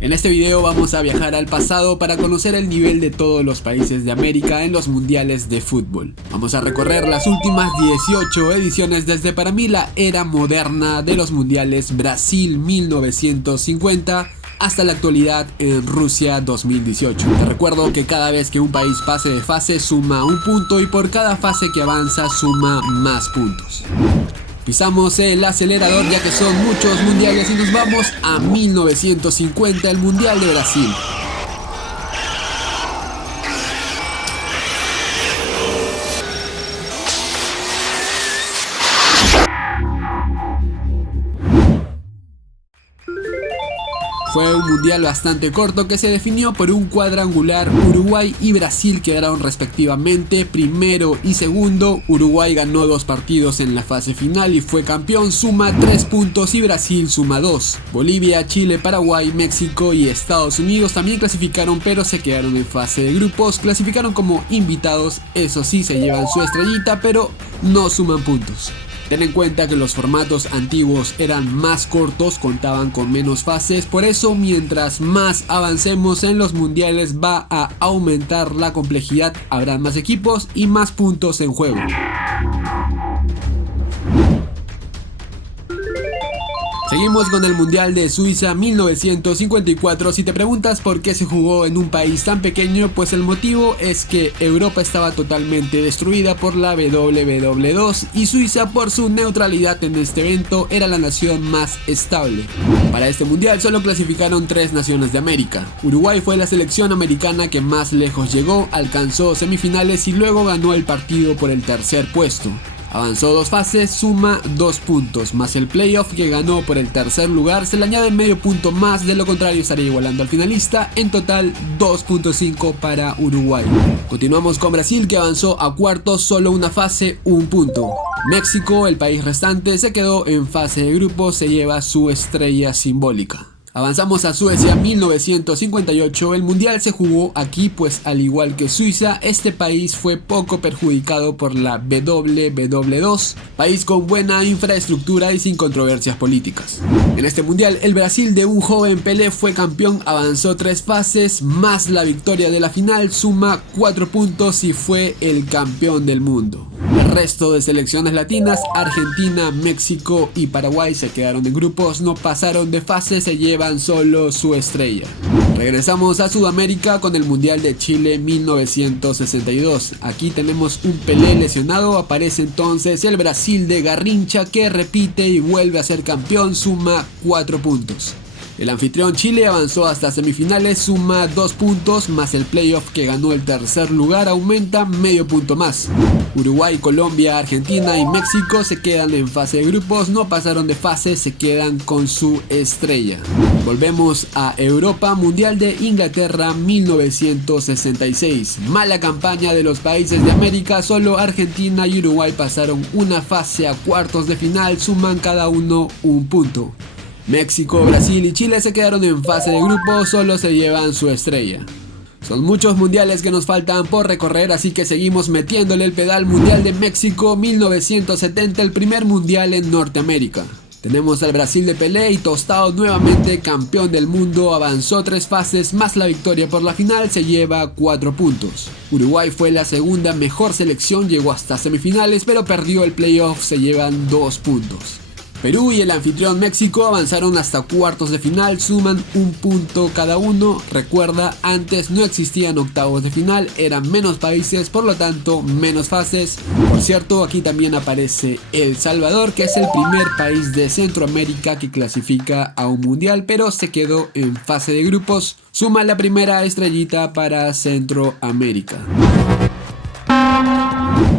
En este video vamos a viajar al pasado para conocer el nivel de todos los países de América en los mundiales de fútbol. Vamos a recorrer las últimas 18 ediciones desde para mí la era moderna de los mundiales Brasil 1950 hasta la actualidad en Rusia 2018. Te recuerdo que cada vez que un país pase de fase suma un punto y por cada fase que avanza suma más puntos. Pisamos el acelerador ya que son muchos mundiales y nos vamos a 1950, el Mundial de Brasil. Fue un mundial bastante corto que se definió por un cuadrangular. Uruguay y Brasil quedaron respectivamente primero y segundo. Uruguay ganó 2 partidos en la fase final y fue campeón, suma 3 puntos y Brasil suma 2. Bolivia, Chile, Paraguay, México y Estados Unidos también clasificaron, pero se quedaron en fase de grupos. Clasificaron como invitados, eso sí, se llevan su estrellita, pero no suman puntos. Ten en cuenta que los formatos antiguos eran más cortos, contaban con menos fases, por eso mientras más avancemos en los mundiales va a aumentar la complejidad, habrá más equipos y más puntos en juego. Seguimos con el Mundial de Suiza 1954. Si te preguntas por qué se jugó en un país tan pequeño, pues el motivo es que Europa estaba totalmente destruida por la WW2 y Suiza, por su neutralidad en este evento, era la nación más estable. Para este mundial solo clasificaron 3 naciones de América. Uruguay fue la selección americana que más lejos llegó, alcanzó semifinales y luego ganó el partido por el tercer puesto. Avanzó 2 fases, suma 2 puntos, más el playoff que ganó por el tercer lugar, se le añade medio punto más, de lo contrario estaría igualando al finalista, en total 2.5 para Uruguay. Continuamos con Brasil, que avanzó a cuartos, solo una fase, 1 punto. México, el país restante, se quedó en fase de grupos, se lleva su estrella simbólica. Avanzamos a Suecia 1958, el mundial se jugó aquí, pues al igual que Suiza, este país fue poco perjudicado por la WW2, país con buena infraestructura y sin controversias políticas. En este mundial el Brasil de un joven Pelé fue campeón, avanzó 3 fases, más la victoria de la final, suma 4 puntos y fue el campeón del mundo. El resto de selecciones latinas, Argentina, México y Paraguay, se quedaron en grupos, no pasaron de fase, se llevan solo su estrella. Regresamos a Sudamérica con el Mundial de Chile 1962. Aquí tenemos un Pelé lesionado, aparece entonces el Brasil de Garrincha, que repite y vuelve a ser campeón, suma 4 puntos. El anfitrión Chile avanzó hasta semifinales, suma 2 puntos, más el playoff que ganó el tercer lugar, aumenta medio punto más. Uruguay, Colombia, Argentina y México se quedan en fase de grupos, no pasaron de fase, se quedan con su estrella. Volvemos a Europa, Mundial de Inglaterra 1966. Mala campaña de los países de América, solo Argentina y Uruguay pasaron una fase a cuartos de final, suman cada uno 1 punto. México, Brasil y Chile se quedaron en fase de grupo, solo se llevan su estrella. Son muchos mundiales que nos faltan por recorrer, así que seguimos metiéndole el pedal. Mundial de México 1970, el primer mundial en Norteamérica. Tenemos al Brasil de Pelé y Tostado nuevamente campeón del mundo, avanzó 3 fases, más la victoria por la final, se lleva 4 puntos. Uruguay fue la segunda mejor selección, llegó hasta semifinales, pero perdió el playoff, se llevan 2 puntos. Perú y el anfitrión México avanzaron hasta cuartos de final, suman 1 punto cada uno. Recuerda, antes no existían octavos de final, eran menos países, por lo tanto menos fases. Por cierto, aquí también aparece El Salvador, que es el primer país de Centroamérica que clasifica a un mundial, pero se quedó en fase de grupos. Suma la primera estrellita para Centroamérica.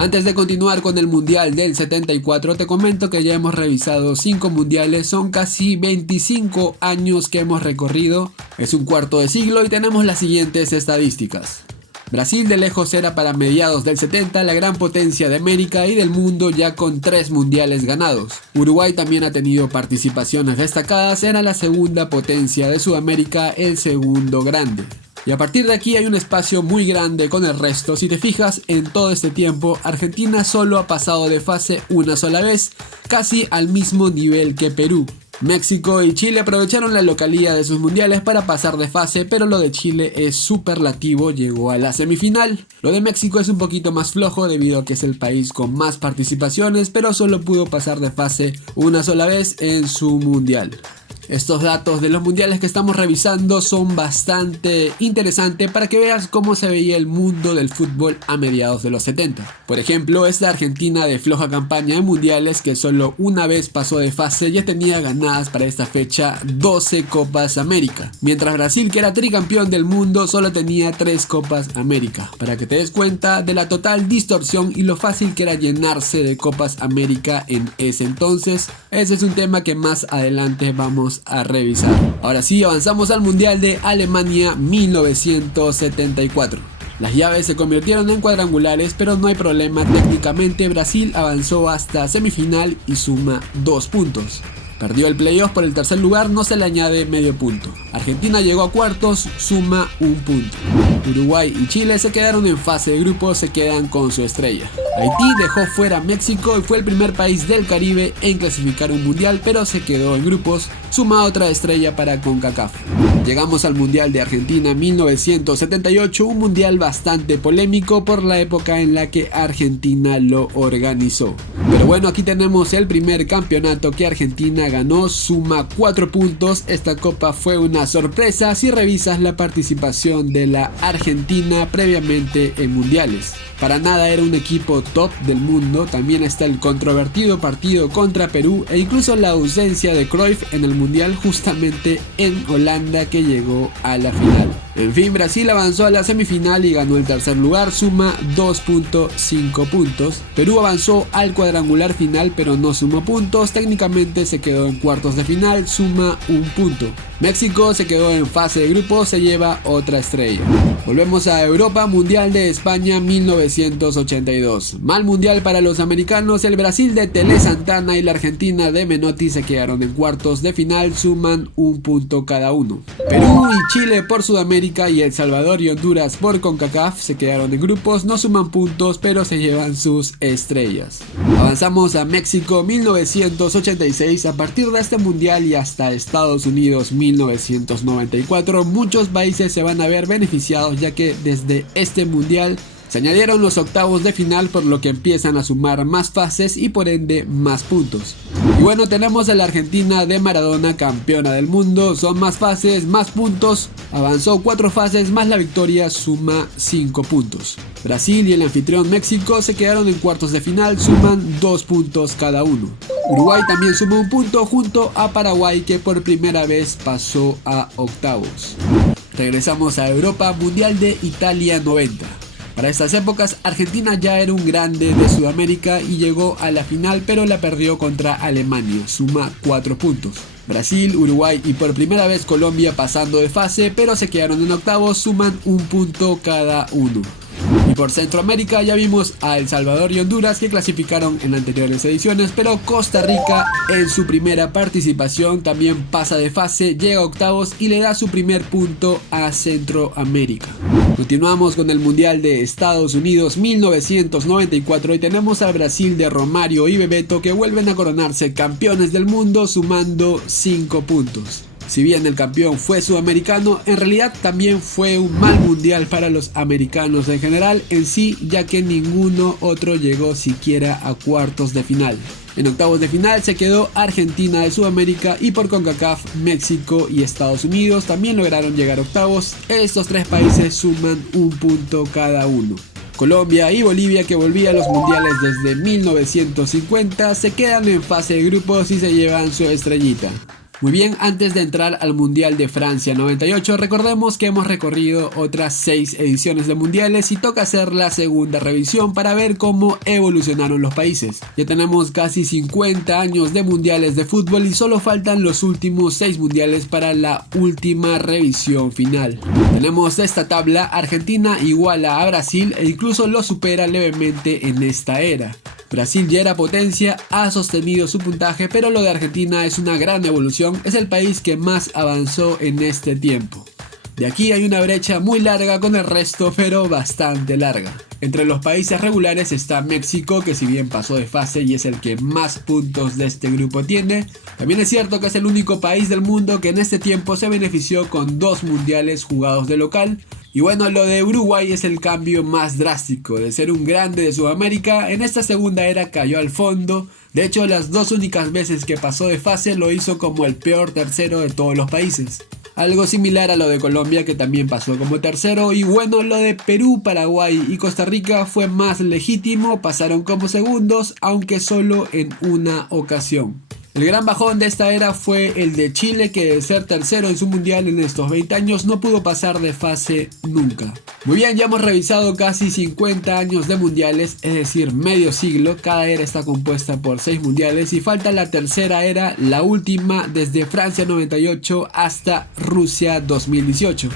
Antes de continuar con el Mundial del 74, te comento que ya hemos revisado 5 mundiales, son casi 25 años que hemos recorrido, es un cuarto de siglo y tenemos las siguientes estadísticas. Brasil de lejos era para mediados del 70 la gran potencia de América y del mundo, ya con 3 mundiales ganados. Uruguay también ha tenido participaciones destacadas, era la segunda potencia de Sudamérica, el segundo grande. Y a partir de aquí hay un espacio muy grande con el resto. Si te fijas, en todo este tiempo Argentina solo ha pasado de fase una sola vez, casi al mismo nivel que Perú. México y Chile aprovecharon la localía de sus mundiales para pasar de fase, pero lo de Chile es superlativo, llegó a la semifinal. Lo de México es un poquito más flojo debido a que es el país con más participaciones, pero solo pudo pasar de fase una sola vez en su mundial. Estos datos de los mundiales que estamos revisando son bastante interesantes para que veas cómo se veía el mundo del fútbol a mediados de los 70. Por ejemplo, esta Argentina de floja campaña de mundiales que solo una vez pasó de fase ya tenía ganadas para esta fecha 12 Copas América, mientras Brasil, que era tricampeón del mundo, solo tenía 3 Copas América. Para que te des cuenta de la total distorsión y lo fácil que era llenarse de Copas América en ese entonces. Ese es un tema que más adelante vamos a revisar. Ahora sí, avanzamos al Mundial de Alemania 1974. Las llaves se convirtieron en cuadrangulares, pero no hay problema, técnicamente Brasil avanzó hasta semifinal y suma 2 puntos. Perdió el playoff por el tercer lugar, no se le añade medio punto. Argentina llegó a cuartos, suma 1 punto. Uruguay y Chile se quedaron en fase de grupos, se quedan con su estrella. Haití dejó fuera a México y fue el primer país del Caribe en clasificar un mundial, pero se quedó en grupos, suma otra estrella para CONCACAF. Llegamos al Mundial de Argentina 1978, un mundial bastante polémico por la época en la que Argentina lo organizó. Pero bueno, aquí tenemos el primer campeonato que Argentina ganó, suma 4 puntos. Esta copa fue una sorpresa si revisas la participación de la Argentina previamente en mundiales. Para nada era un equipo top del mundo, también está el controvertido partido contra Perú e incluso la ausencia de Cruyff en el mundial justamente en Holanda que llegó a la final. En fin, Brasil avanzó a la semifinal y ganó el tercer lugar, suma 2.5 puntos. Perú avanzó al cuadrangular final pero no sumó puntos, técnicamente se quedó en cuartos de final, suma 1 punto. México se quedó en fase de grupos, se lleva otra estrella. Volvemos a Europa, Mundial de España 1982. Mal mundial para los americanos, el Brasil de Tele Santana y la Argentina de Menotti se quedaron en cuartos de final, suman 1 punto cada uno. Perú y Chile por Sudamérica y El Salvador y Honduras por CONCACAF se quedaron en grupos, no suman puntos pero se llevan sus estrellas. Avanzamos a México 1986, a partir de este mundial y hasta Estados Unidos 1994, muchos países se van a ver beneficiados ya que desde este mundial se añadieron los octavos de final, por lo que empiezan a sumar más fases y por ende más puntos. Y bueno, tenemos a la Argentina de Maradona, campeona del mundo, son más fases, más puntos, avanzó 4 fases más la victoria, suma 5 puntos. Brasil y el anfitrión México se quedaron en cuartos de final, suman 2 puntos cada uno. Uruguay también suma 1 punto junto a Paraguay, que por primera vez pasó a octavos. Regresamos a Europa, Mundial de Italia 90. Para estas épocas, Argentina ya era un grande de Sudamérica y llegó a la final, pero la perdió contra Alemania, suma 4 puntos. Brasil, Uruguay y por primera vez Colombia pasando de fase, pero se quedaron en octavos, suman 1 punto cada uno. Y por Centroamérica ya vimos a El Salvador y Honduras que clasificaron en anteriores ediciones, pero Costa Rica en su primera participación también pasa de fase, llega a octavos y le da su primer punto a Centroamérica. Continuamos con el Mundial de Estados Unidos 1994 y tenemos al Brasil de Romário y Bebeto que vuelven a coronarse campeones del mundo sumando 5 puntos. Si bien el campeón fue sudamericano, en realidad también fue un mal mundial para los americanos en general en sí, ya que ninguno otro llegó siquiera a cuartos de final. En octavos de final se quedó Argentina de Sudamérica y por CONCACAF México y Estados Unidos también lograron llegar a octavos. Estos 3 países suman 1 punto cada uno. Colombia y Bolivia, que volvían a los mundiales desde 1950, se quedan en fase de grupos y se llevan su estrellita. Muy bien, antes de entrar al Mundial de Francia 98, recordemos que hemos recorrido otras 6 ediciones de mundiales y toca hacer la segunda revisión para ver cómo evolucionaron los países. Ya tenemos casi 50 años de mundiales de fútbol y solo faltan los últimos 6 mundiales para la última revisión final. Tenemos esta tabla, Argentina iguala a Brasil e incluso lo supera levemente en esta era. Brasil ya era potencia, ha sostenido su puntaje, pero lo de Argentina es una gran evolución, es el país que más avanzó en este tiempo. De aquí hay una brecha muy larga con el resto, pero bastante larga. Entre los países regulares está México, que si bien pasó de fase y es el que más puntos de este grupo tiene, también es cierto que es el único país del mundo que en este tiempo se benefició con 2 mundiales jugados de local. Y bueno, lo de Uruguay es el cambio más drástico. De ser un grande de Sudamérica, en esta segunda era cayó al fondo. De hecho, las 2 únicas veces que pasó de fase lo hizo como el peor tercero de todos los países. Algo similar a lo de Colombia, que también pasó como tercero. Y bueno, lo de Perú, Paraguay y Costa Rica fue más legítimo, pasaron como segundos, aunque solo en una ocasión. El gran bajón de esta era fue el de Chile, que de ser tercero en su mundial en estos 20 años no pudo pasar de fase nunca. Muy bien, ya hemos revisado casi 50 años de mundiales, es decir, medio siglo. Cada era está compuesta por 6 mundiales y falta la tercera era, la última desde Francia 98 hasta Rusia 2018.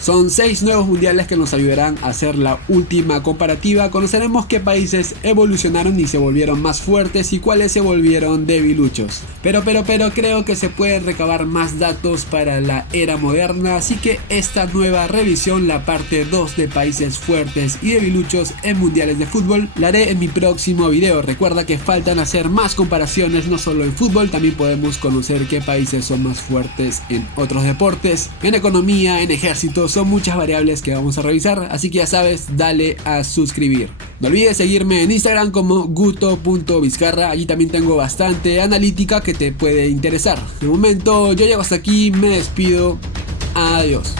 Son 6 nuevos mundiales que nos ayudarán a hacer la última comparativa. Conoceremos qué países evolucionaron y se volvieron más fuertes y cuáles se volvieron debiluchos. Pero creo que se pueden recabar más datos para la era moderna, así que esta nueva revisión, la parte 2 de países fuertes y debiluchos en mundiales de fútbol, la haré en mi próximo video. Recuerda que faltan hacer más comparaciones, no solo en fútbol, también podemos conocer qué países son más fuertes en otros deportes, en economía, en ejércitos. Son muchas variables que vamos a revisar, así que ya sabes, dale a suscribir. No olvides seguirme en Instagram como guto.vizcarra, allí también tengo bastante analítica que te puede interesar. De momento yo llego hasta aquí, me despido, adiós.